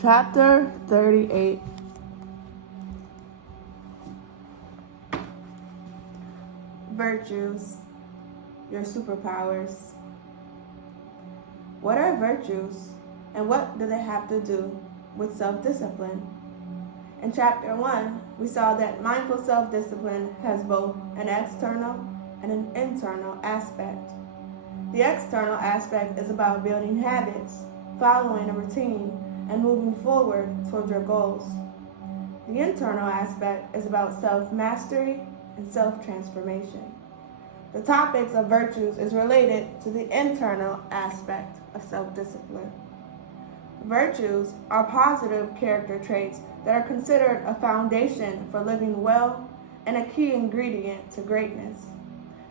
Chapter 38. Virtues, your superpowers. What are virtues, and what do they have to do with self-discipline? In Chapter 1, we saw that mindful self-discipline has both an external and an internal aspect. The external aspect is about building habits, following a routine, and moving forward towards your goals. The internal aspect is about self-mastery and self-transformation. The topics of virtues is related to the internal aspect of self-discipline. Virtues are positive character traits that are considered a foundation for living well and a key ingredient to greatness.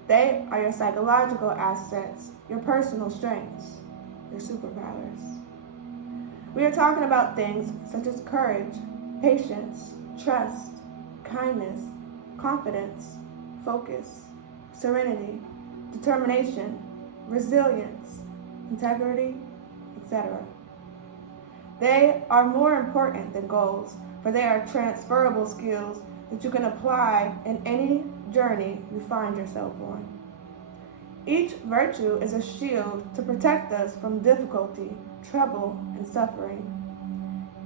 They are your psychological assets, your personal strengths, your superpowers. We are talking about things such as courage, patience, trust, kindness, confidence, focus, serenity, determination, resilience, integrity, etc. They are more important than goals, for they are transferable skills that you can apply in any journey you find yourself on. Each virtue is a shield to protect us from difficulty, trouble, and suffering.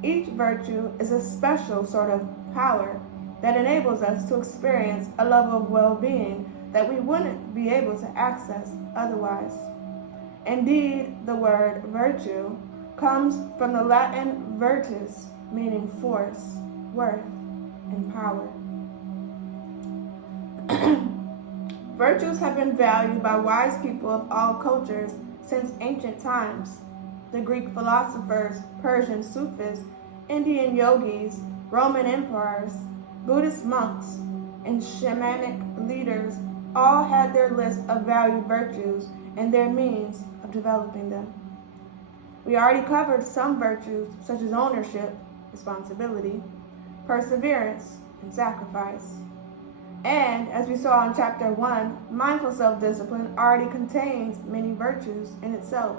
Each virtue is a special sort of power that enables us to experience a level of well-being that we wouldn't be able to access otherwise. Indeed, the word virtue comes from the Latin virtus, meaning force, worth, and power. Virtues have been valued by wise people of all cultures since ancient times. The Greek philosophers, Persian Sufis, Indian yogis, Roman emperors, Buddhist monks, and shamanic leaders all had their list of valued virtues and their means of developing them. We already covered some virtues such as ownership, responsibility, perseverance, and sacrifice. And as we saw in Chapter 1, mindful self-discipline already contains many virtues in itself.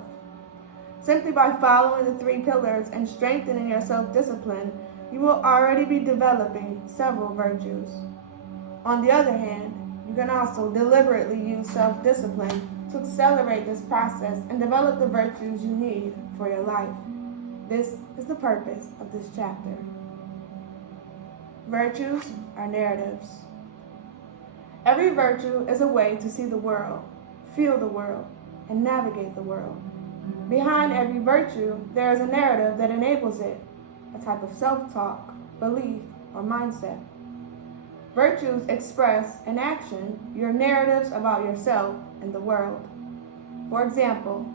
Simply by following the 3 pillars and strengthening your self-discipline, you will already be developing several virtues. On the other hand, you can also deliberately use self-discipline to accelerate this process and develop the virtues you need for your life. This is the purpose of this chapter. Virtues are narratives. Every virtue is a way to see the world, feel the world, and navigate the world. Behind every virtue, there is a narrative that enables it, a type of self-talk, belief, or mindset. Virtues express in action your narratives about yourself and the world. For example,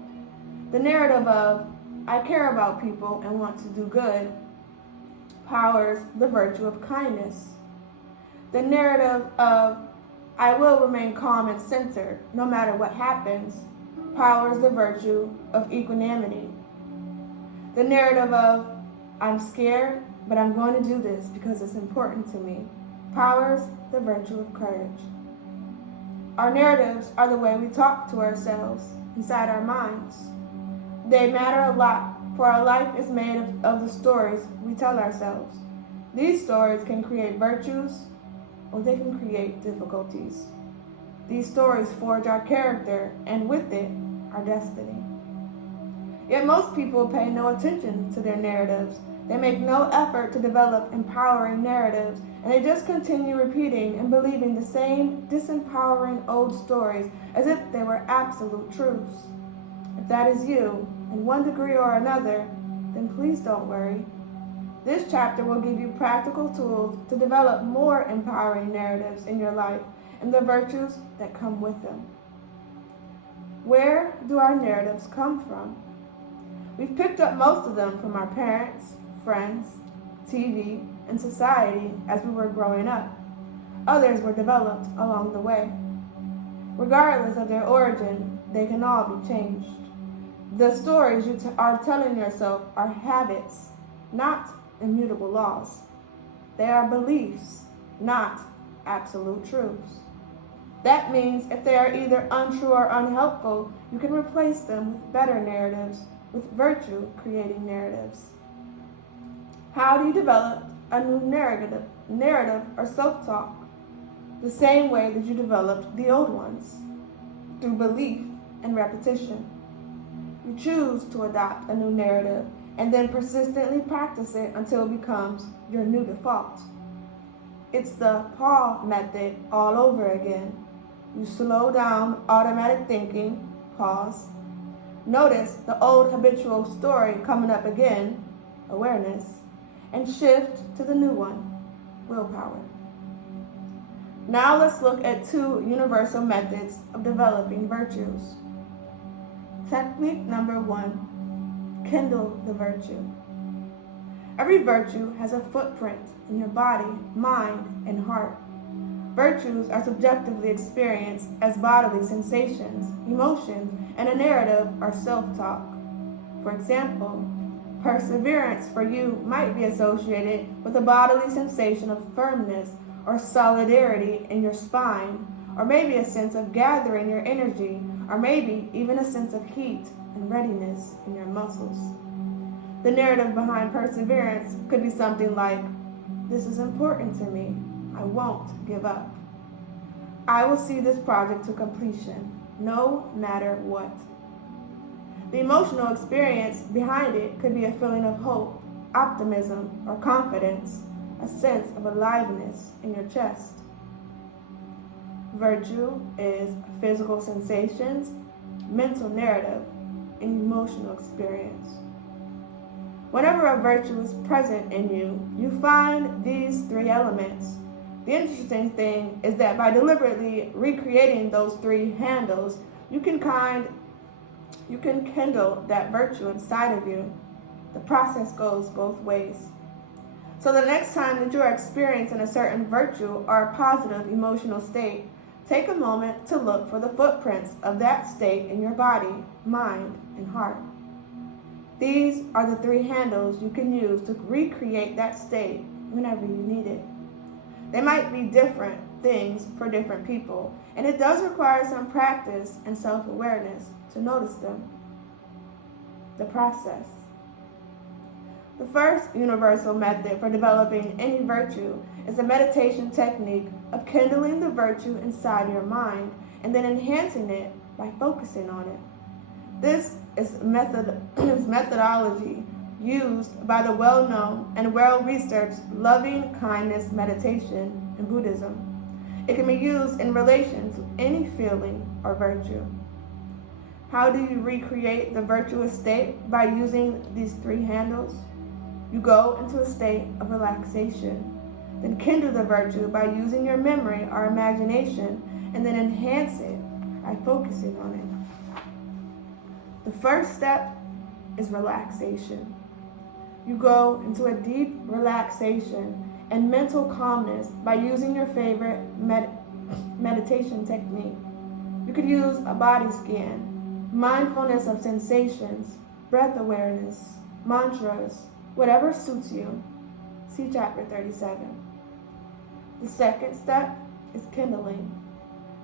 the narrative of, I care about people and want to do good, powers the virtue of kindness. The narrative of, I will remain calm and centered no matter what happens, powers the virtue of equanimity. The narrative of, I'm scared, but I'm going to do this because it's important to me, powers the virtue of courage. Our narratives are the way we talk to ourselves inside our minds. They matter a lot, for our life is made of the stories we tell ourselves. These stories can create virtues, or they can create difficulties. These stories forge our character, and with it, our destiny. Yet most people pay no attention to their narratives. They make no effort to develop empowering narratives, and they just continue repeating and believing the same disempowering old stories as if they were absolute truths. If that is you, in one degree or another, then please don't worry. This chapter will give you practical tools to develop more empowering narratives in your life and the virtues that come with them. Where do our narratives come from? We've picked up most of them from our parents, friends, TV, and society as we were growing up. Others were developed along the way. Regardless of their origin, they can all be changed. The stories you are telling yourself are habits, not immutable laws. They are beliefs, not absolute truths. That means if they are either untrue or unhelpful, you can replace them with better narratives, with virtue-creating narratives. How do you develop a new narrative or self-talk? The same way that you developed the old ones, through belief and repetition. You choose to adopt a new narrative and then persistently practice it until it becomes your new default. It's the Paul method all over again. You slow down automatic thinking, pause, notice the old habitual story coming up again, awareness, and shift to the new one, willpower. Now let's look at 2 universal methods of developing virtues. Technique number 1, kindle the virtue. Every virtue has a footprint in your body, mind, and heart. Virtues are subjectively experienced as bodily sensations, emotions, and a narrative or self-talk. For example, perseverance for you might be associated with a bodily sensation of firmness or solidarity in your spine, or maybe a sense of gathering your energy, or maybe even a sense of heat and readiness in your muscles. The narrative behind perseverance could be something like, "This is important to me. I won't give up. I will see this project to completion, no matter what." The emotional experience behind it could be a feeling of hope, optimism, or confidence, a sense of aliveness in your chest. Virtue is physical sensations, mental narrative, and emotional experience. Whenever a virtue is present in you, you find these 3 elements. The interesting thing is that by deliberately recreating those 3 handles, you can kindle that virtue inside of you. The process goes both ways. So the next time that you are experiencing a certain virtue or a positive emotional state, take a moment to look for the footprints of that state in your body, mind, and heart. These are the 3 handles you can use to recreate that state whenever you need it. They might be different things for different people, and it does require some practice and self-awareness to notice them. The process. The first universal method for developing any virtue is a meditation technique of kindling the virtue inside your mind and then enhancing it by focusing on it. This is methodology used by the well-known and well-researched loving kindness meditation in Buddhism. It can be used in relation to any feeling or virtue. How do you recreate the virtuous state? By using these 3 handles. You go into a state of relaxation, then kindle the virtue by using your memory or imagination, and then enhance it by focusing on it. The first step is relaxation. You go into a deep relaxation and mental calmness by using your favorite meditation technique. You could use a body scan, mindfulness of sensations, breath awareness, mantras, whatever suits you. See chapter 37. The second step is kindling.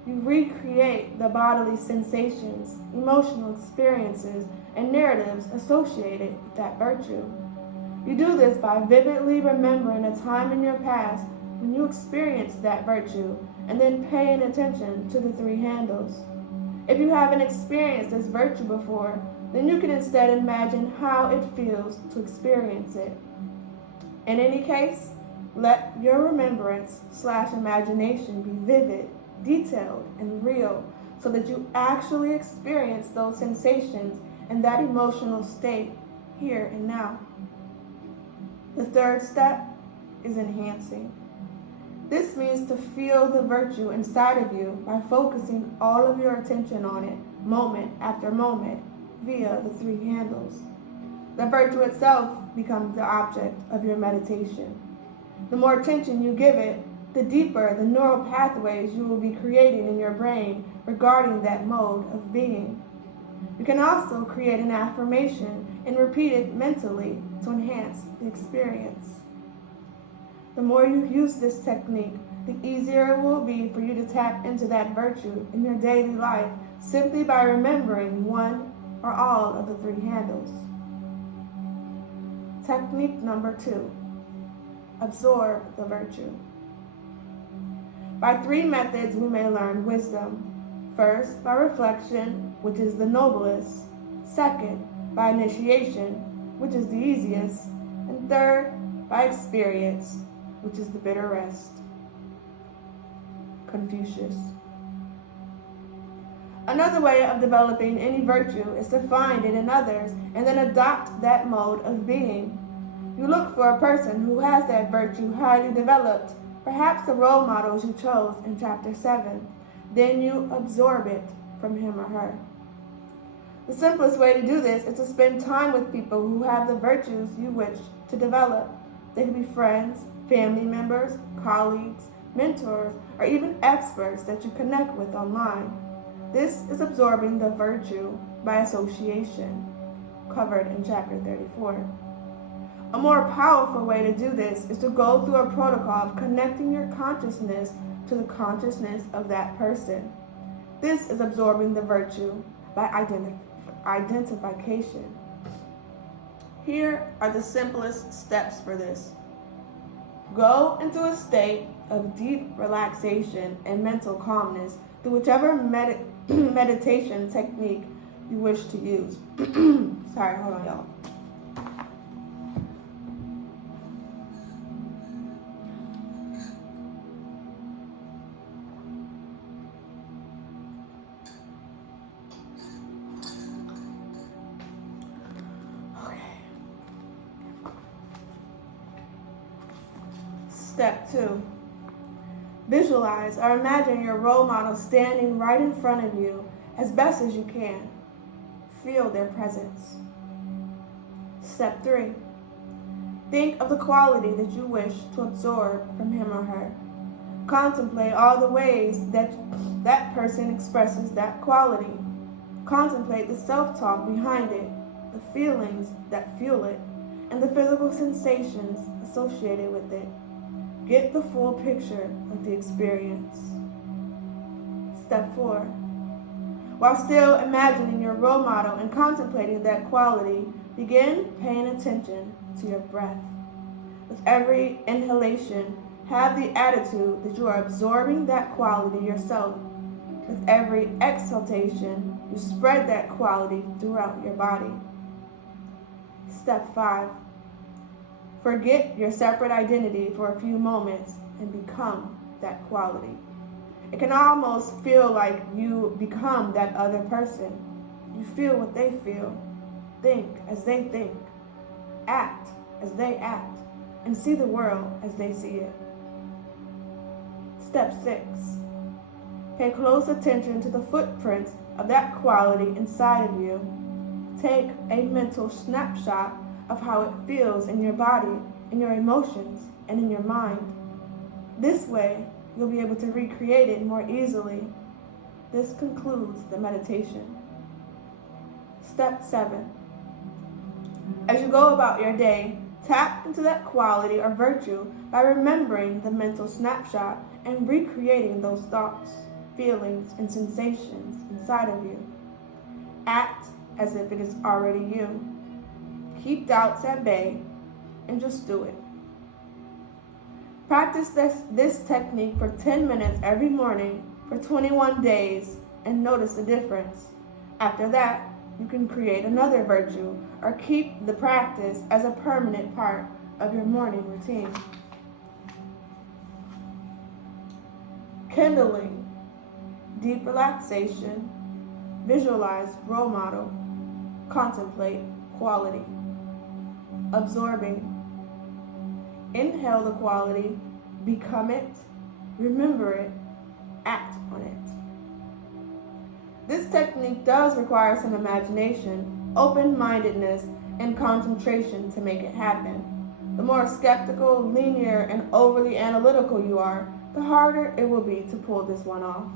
You recreate the bodily sensations, emotional experiences, and narratives associated with that virtue. You do this by vividly remembering a time in your past when you experienced that virtue and then paying attention to the 3 handles. If you haven't experienced this virtue before, then you can instead imagine how it feels to experience it. In any case, let your remembrance/imagination be vivid, detailed, and real so that you actually experience those sensations and that emotional state here and now. The third step is enhancing. This means to feel the virtue inside of you by focusing all of your attention on it, moment after moment, via the 3 handles. The virtue itself becomes the object of your meditation. The more attention you give it, the deeper the neural pathways you will be creating in your brain regarding that mode of being. You can also create an affirmation and repeat it mentally to enhance the experience. The more you use this technique, the easier it will be for you to tap into that virtue in your daily life simply by remembering one or all of the 3 handles. Technique number 2, absorb the virtue. By 3 methods we may learn wisdom. First, by reflection, which is the noblest. Second, by initiation, which is the easiest. And third, by experience, which is the bitter rest. Confucius. Another way of developing any virtue is to find it in others and then adopt that mode of being. You look for a person who has that virtue highly developed, perhaps the role models you chose in chapter 7. Then you absorb it from him or her. The simplest way to do this is to spend time with people who have the virtues you wish to develop. They can be friends, family members, colleagues, mentors, or even experts that you connect with online. This is absorbing the virtue by association, covered in chapter 34. A more powerful way to do this is to go through a protocol of connecting your consciousness to the consciousness of that person. This is absorbing the virtue by identification. Here are the simplest steps for this. Go into a state of deep relaxation and mental calmness through whichever meditation technique you wish to use. Sorry, hold on, y'all. Step 2. Visualize or imagine your role model standing right in front of you as best as you can. Feel their presence. Step 3. Think of the quality that you wish to absorb from him or her. Contemplate all the ways that that person expresses that quality. Contemplate the self-talk behind it, the feelings that fuel it, and the physical sensations associated with it. Get the full picture of the experience. Step 4. While still imagining your role model and contemplating that quality, begin paying attention to your breath. With every inhalation, have the attitude that you are absorbing that quality yourself. With every exhalation, you spread that quality throughout your body. Step 5. Forget your separate identity for a few moments and become that quality. It can almost feel like you become that other person. You feel what they feel, think as they think, act as they act, and see the world as they see it. Step 6. Pay close attention to the footprints of that quality inside of you. Take a mental snapshot of how it feels in your body, in your emotions, and in your mind. This way, you'll be able to recreate it more easily. This concludes the meditation. Step 7. As you go about your day, tap into that quality or virtue by remembering the mental snapshot and recreating those thoughts, feelings, and sensations inside of you. Act as if it is already you. Keep doubts at bay and just do it. Practice this technique for 10 minutes every morning for 21 days and notice the difference. After that, you can create another virtue or keep the practice as a permanent part of your morning routine. Kindling, deep relaxation, visualize role model, contemplate quality. Absorbing, inhale the quality, become it, remember it, act on it. This technique does require some imagination, open-mindedness, and concentration to make it happen. The more skeptical, linear, and overly analytical you are, the harder it will be to pull this one off.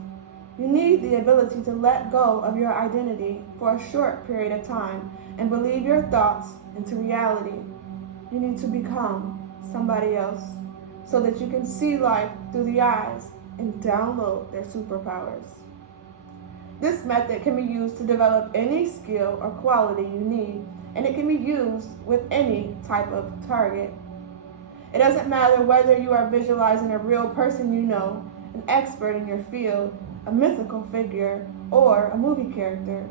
You need the ability to let go of your identity for a short period of time and believe your thoughts into reality. You need to become somebody else so that you can see life through the eyes and download their superpowers. This method can be used to develop any skill or quality you need, and it can be used with any type of target. It doesn't matter whether you are visualizing a real person you know, an expert in your field, a mythical figure, or a movie character.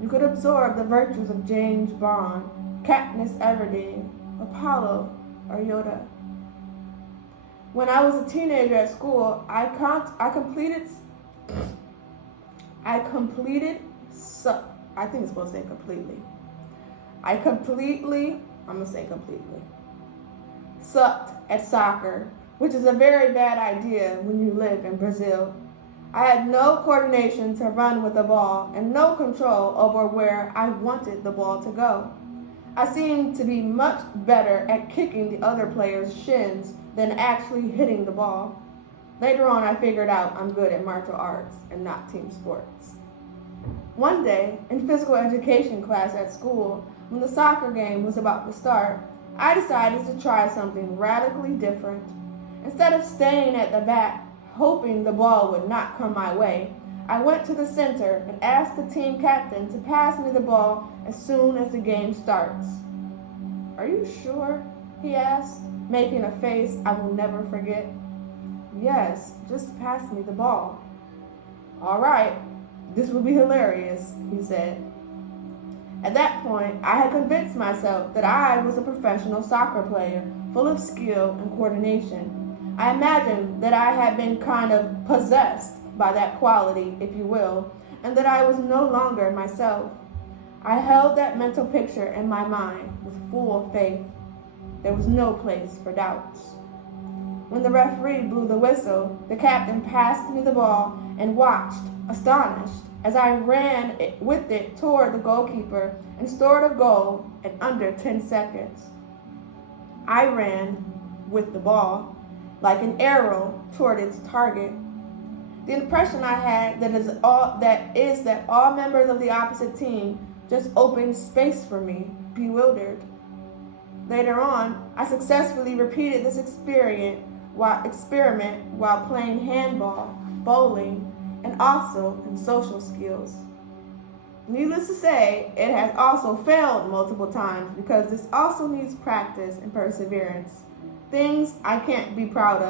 You could absorb the virtues of James Bond, Katniss Everdeen, Apollo, or Yoda. When I was a teenager at school, I completed. I think it's supposed to say completely. I'm gonna say completely. Sucked at soccer, which is a very bad idea when you live in Brazil. I had no coordination to run with the ball and no control over where I wanted the ball to go. I seemed to be much better at kicking the other player's shins than actually hitting the ball. Later on, I figured out I'm good at martial arts and not team sports. One day, in physical education class at school, when the soccer game was about to start, I decided to try something radically different. Instead of staying at the back, hoping the ball would not come my way, I went to the center and asked the team captain to pass me the ball as soon as the game starts. "Are you sure?" he asked, making a face I will never forget. "Yes, just pass me the ball." "All right, this will be hilarious," he said. At that point, I had convinced myself that I was a professional soccer player, full of skill and coordination. I imagined that I had been kind of possessed by that quality, if you will, and that I was no longer myself. I held that mental picture in my mind with full faith. There was no place for doubts. When the referee blew the whistle, the captain passed me the ball and watched, astonished, as I ran with it toward the goalkeeper and scored a goal in under 10 seconds. I ran with the ball like an arrow toward its target. The impression I had that all members of the opposite team just opened space for me, bewildered. Later on, I successfully repeated this experiment while playing handball, bowling, and also in social skills. Needless to say, it has also failed multiple times because this also needs practice and perseverance, things I can't be proud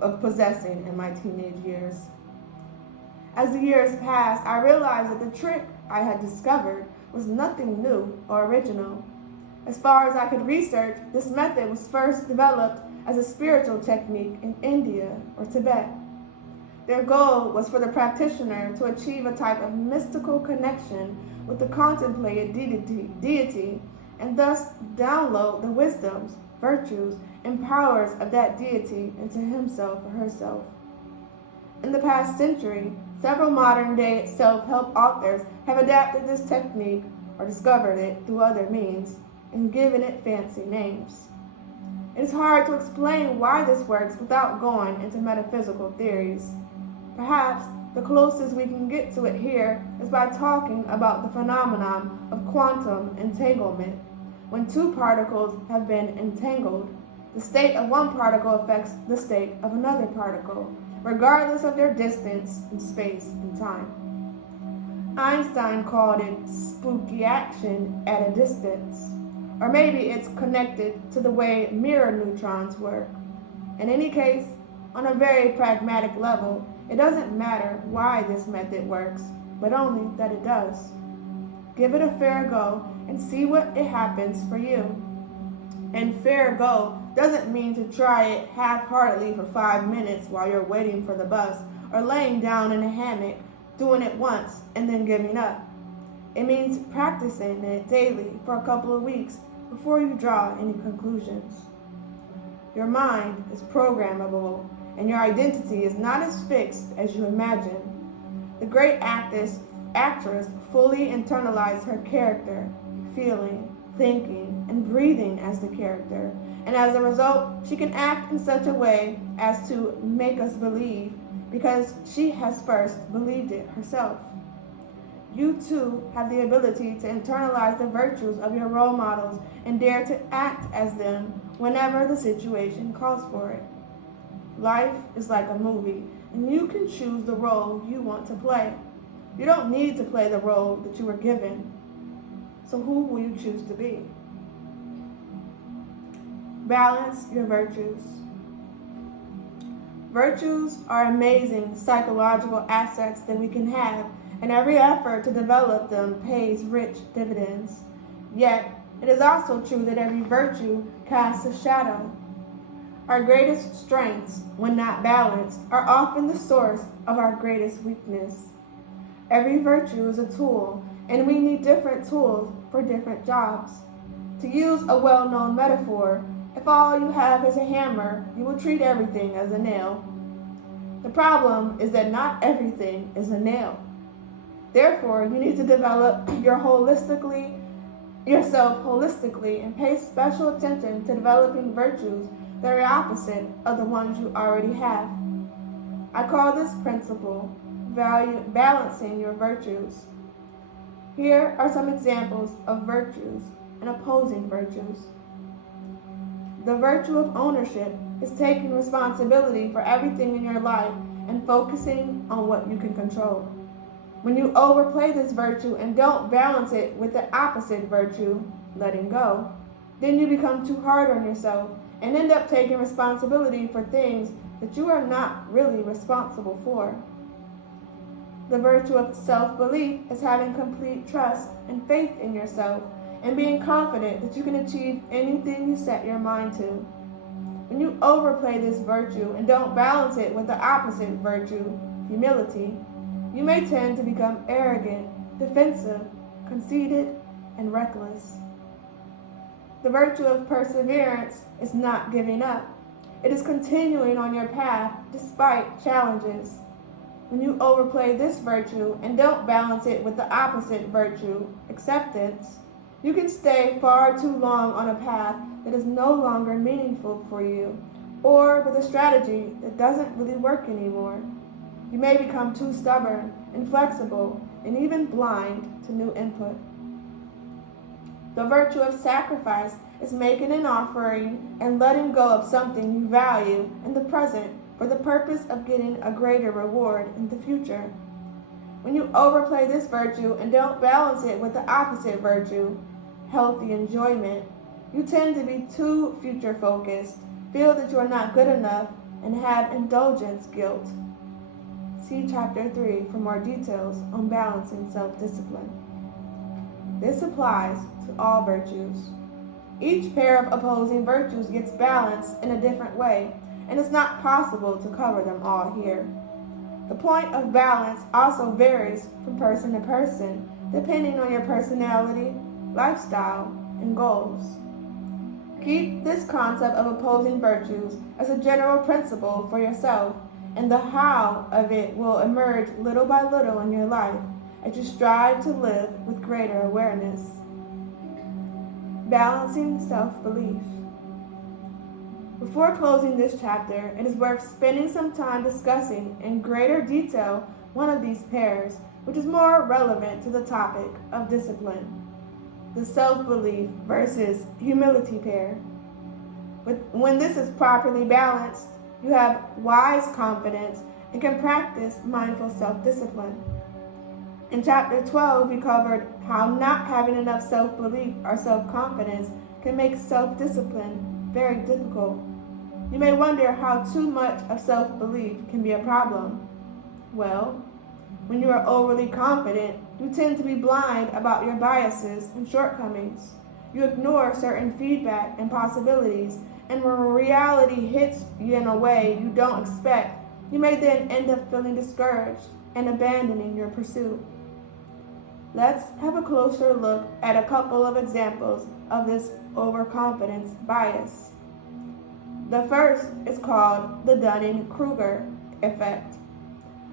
of possessing in my teenage years. As the years passed, I realized that the trick I had discovered was nothing new or original. As far as I could research, this method was first developed as a spiritual technique in India or Tibet. Their goal was for the practitioner to achieve a type of mystical connection with the contemplated deity and thus download the wisdoms, virtues, and powers of that deity into himself or herself. In the past century, several modern-day self-help authors have adapted this technique or discovered it through other means and given it fancy names. It is hard to explain why this works without going into metaphysical theories. Perhaps the closest we can get to it here is by talking about the phenomenon of quantum entanglement. When two particles have been entangled, the state of one particle affects the state of another particle, regardless of their distance in space and time. Einstein called it spooky action at a distance, or maybe it's connected to the way mirror neutrons work. In any case, on a very pragmatic level, it doesn't matter why this method works, but only that it does. Give it a fair go and see what it happens for you. And fair go doesn't mean to try it half-heartedly for 5 minutes while you're waiting for the bus or laying down in a hammock, doing it once and then giving up. It means practicing it daily for a couple of weeks before you draw any conclusions. Your mind is programmable, and your identity is not as fixed as you imagine. The great actress fully internalized her character, feeling, thinking, and breathing as the character, and as a result, she can act in such a way as to make us believe because she has first believed it herself. You too have the ability to internalize the virtues of your role models and dare to act as them whenever the situation calls for it. Life is like a movie, and you can choose the role you want to play. You don't need to play the role that you were given. So who will you choose to be? Balance your virtues. Virtues are amazing psychological assets that we can have, and every effort to develop them pays rich dividends. Yet, it is also true that every virtue casts a shadow. Our greatest strengths, when not balanced, are often the source of our greatest weakness. Every virtue is a tool, and we need different tools for different jobs. To use a well-known metaphor, if all you have is a hammer, you will treat everything as a nail. The problem is that not everything is a nail. Therefore, you need to develop yourself holistically and pay special attention to developing virtues that are opposite of the ones you already have. I call this principle balancing your virtues. Here are some examples of virtues and opposing virtues. The virtue of ownership is taking responsibility for everything in your life and focusing on what you can control. When you overplay this virtue and don't balance it with the opposite virtue, letting go, then you become too hard on yourself and end up taking responsibility for things that you are not really responsible for. The virtue of self-belief is having complete trust and faith in yourself and being confident that you can achieve anything you set your mind to. When you overplay this virtue and don't balance it with the opposite virtue, humility, you may tend to become arrogant, defensive, conceited, and reckless. The virtue of perseverance is not giving up. It is continuing on your path despite challenges. When you overplay this virtue and don't balance it with the opposite virtue, acceptance, you can stay far too long on a path that is no longer meaningful for you, or with a strategy that doesn't really work anymore. You may become too stubborn, inflexible, and even blind to new input. The virtue of sacrifice is making an offering and letting go of something you value in the present for the purpose of getting a greater reward in the future. When you overplay this virtue and don't balance it with the opposite virtue, healthy enjoyment, you tend to be too future-focused, feel that you are not good enough, and have indulgence guilt. See Chapter 3 for more details on balancing self-discipline. This applies to all virtues. Each pair of opposing virtues gets balanced in a different way, and it's not possible to cover them all here. The point of balance also varies from person to person, depending on your personality, lifestyle, and goals. Keep this concept of opposing virtues as a general principle for yourself, and the how of it will emerge little by little in your life as you strive to live with greater awareness. Balancing self-belief. Before closing this chapter, it is worth spending some time discussing in greater detail one of these pairs, which is more relevant to the topic of discipline. The self-belief versus humility pair. When this is properly balanced, you have wise confidence and can practice mindful self-discipline. In Chapter 12, we covered how not having enough self-belief or self-confidence can make self-discipline very difficult. You may wonder how too much of self-belief can be a problem. Well, when you are overly confident, you tend to be blind about your biases and shortcomings. You ignore certain feedback and possibilities, and when reality hits you in a way you don't expect, you may then end up feeling discouraged and abandoning your pursuit. Let's have a closer look at a couple of examples of this overconfidence bias. The first is called the Dunning-Kruger effect.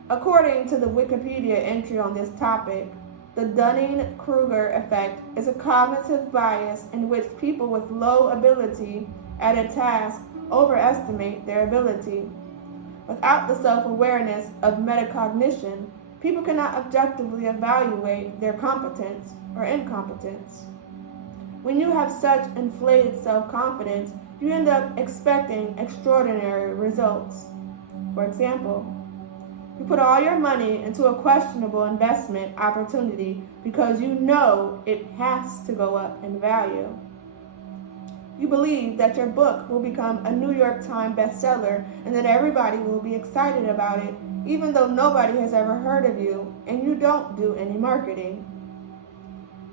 According to the Wikipedia entry on this topic, the Dunning-Kruger effect is a cognitive bias in which people with low ability at a task overestimate their ability. Without the self-awareness of metacognition, people cannot objectively evaluate their competence or incompetence. When you have such inflated self-confidence, you end up expecting extraordinary results. For example, you put all your money into a questionable investment opportunity because you know it has to go up in value. You believe that your book will become a New York Times bestseller and that everybody will be excited about it, even though nobody has ever heard of you and you don't do any marketing.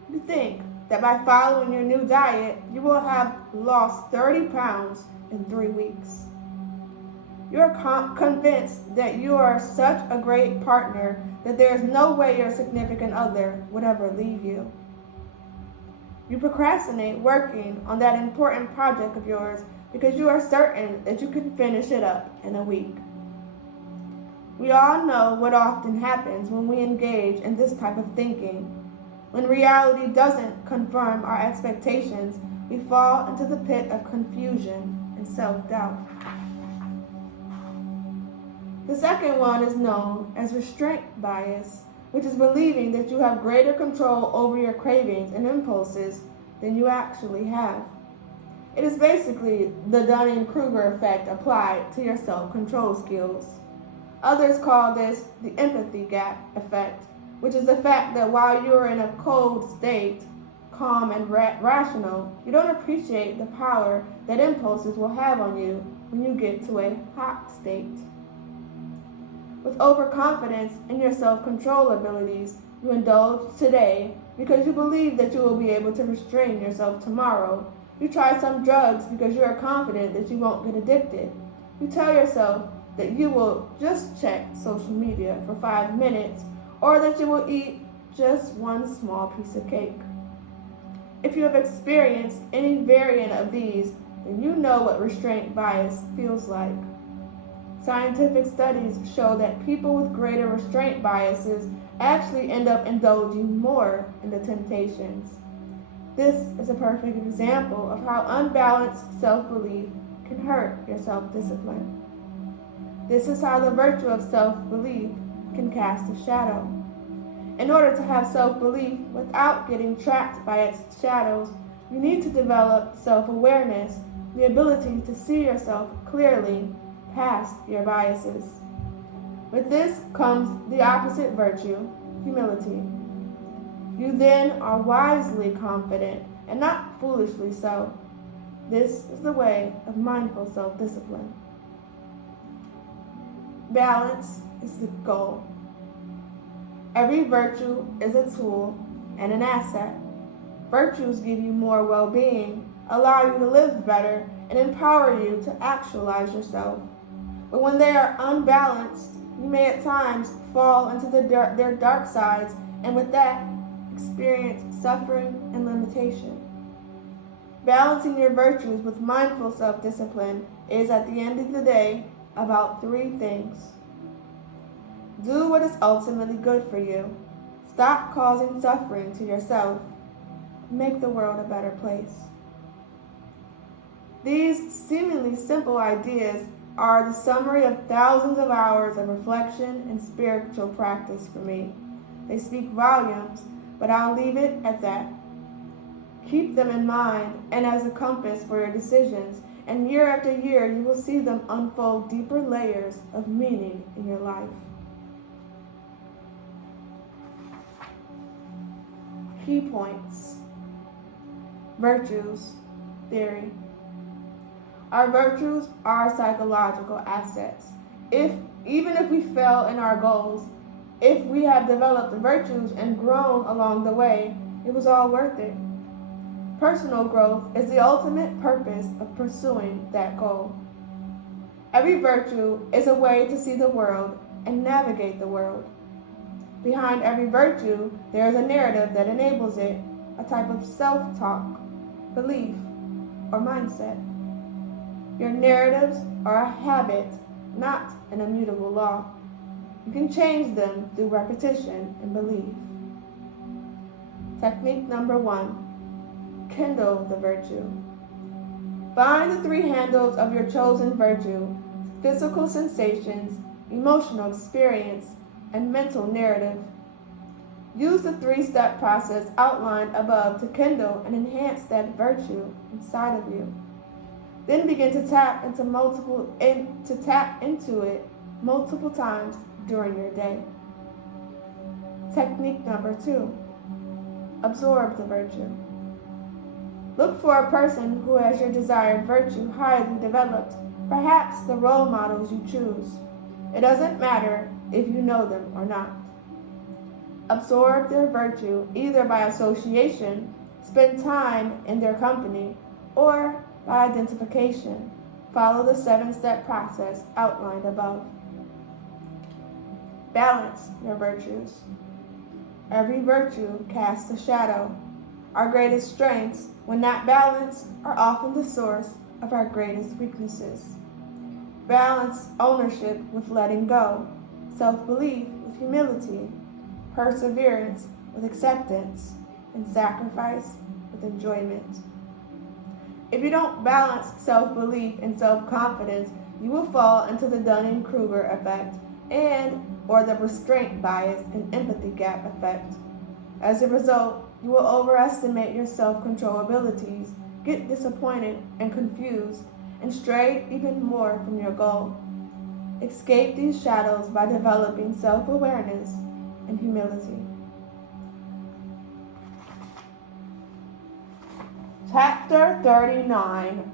You think that by following your new diet, you will have lost 30 pounds in 3 weeks. You're convinced that you are such a great partner that there is no way your significant other would ever leave you. You procrastinate working on that important project of yours because you are certain that you can finish it up in a week. We all know what often happens when we engage in this type of thinking. When reality doesn't confirm our expectations, we fall into the pit of confusion and self-doubt. The second one is known as restraint bias, which is believing that you have greater control over your cravings and impulses than you actually have. It is basically the Dunning-Kruger effect applied to your self-control skills. Others call this the empathy gap effect, which is the fact that while you're in a cold state, calm and rational, you don't appreciate the power that impulses will have on you when you get to a hot state. With overconfidence in your self-control abilities, you indulge today because you believe that you will be able to restrain yourself tomorrow. You try some drugs because you are confident that you won't get addicted. You tell yourself that you will just check social media for 5 minutes or that you will eat just one small piece of cake. If you have experienced any variant of these, then you know what restraint bias feels like. Scientific studies show that people with greater restraint biases actually end up indulging more in the temptations. This is a perfect example of how unbalanced self-belief can hurt your self-discipline. This is how the virtue of self-belief can cast a shadow. In order to have self-belief without getting trapped by its shadows, you need to develop self-awareness, the ability to see yourself clearly past your biases. With this comes the opposite virtue, humility. You then are wisely confident and not foolishly so. This is the way of mindful self-discipline. Balance is the goal. Every virtue is a tool and an asset. Virtues give you more well-being, allow you to live better, and empower you to actualize yourself. But when they are unbalanced, you may at times fall into their dark sides, and with that, experience suffering and limitation. Balancing your virtues with mindful self-discipline is, at the end of the day, about 3 things. Do what is ultimately good for you. Stop causing suffering to yourself. Make the world a better place. These seemingly simple ideas are the summary of thousands of hours of reflection and spiritual practice for me. They speak volumes, but I'll leave it at that. Keep them in mind and as a compass for your decisions, and year after year you will see them unfold deeper layers of meaning in your life. Key points. Virtues theory. Our virtues are psychological assets. Even if we fail in our goals, if we have developed the virtues and grown along the way, it was all worth it. Personal growth is the ultimate purpose of pursuing that goal. Every virtue is a way to see the world and navigate the world. Behind every virtue, there is a narrative that enables it, a type of self-talk, belief, or mindset. Your narratives are a habit, not an immutable law. You can change them through repetition and belief. Technique number 1, kindle the virtue. Find the 3 handles of your chosen virtue: physical sensations, emotional experience, and mental narrative. Use the 3-step process outlined above to kindle and enhance that virtue inside of you. Then begin to tap into it multiple times during your day. Technique number 2, absorb the virtue. Look for a person who has your desired virtue highly developed, perhaps the role models you choose. It doesn't matter if you know them or not. Absorb their virtue either by association, spend time in their company, or by identification. Follow the 7-step process outlined above. Balance your virtues. Every virtue casts a shadow. Our greatest strengths, when not balanced, are often the source of our greatest weaknesses. Balance ownership with letting go, self-belief with humility, perseverance with acceptance, and sacrifice with enjoyment. If you don't balance self-belief and self-confidence, you will fall into the Dunning-Kruger effect or the restraint bias and empathy gap effect. As a result, you will overestimate your self-control abilities, get disappointed and confused, and stray even more from your goal. Escape these shadows by developing self-awareness and humility. Chapter 39,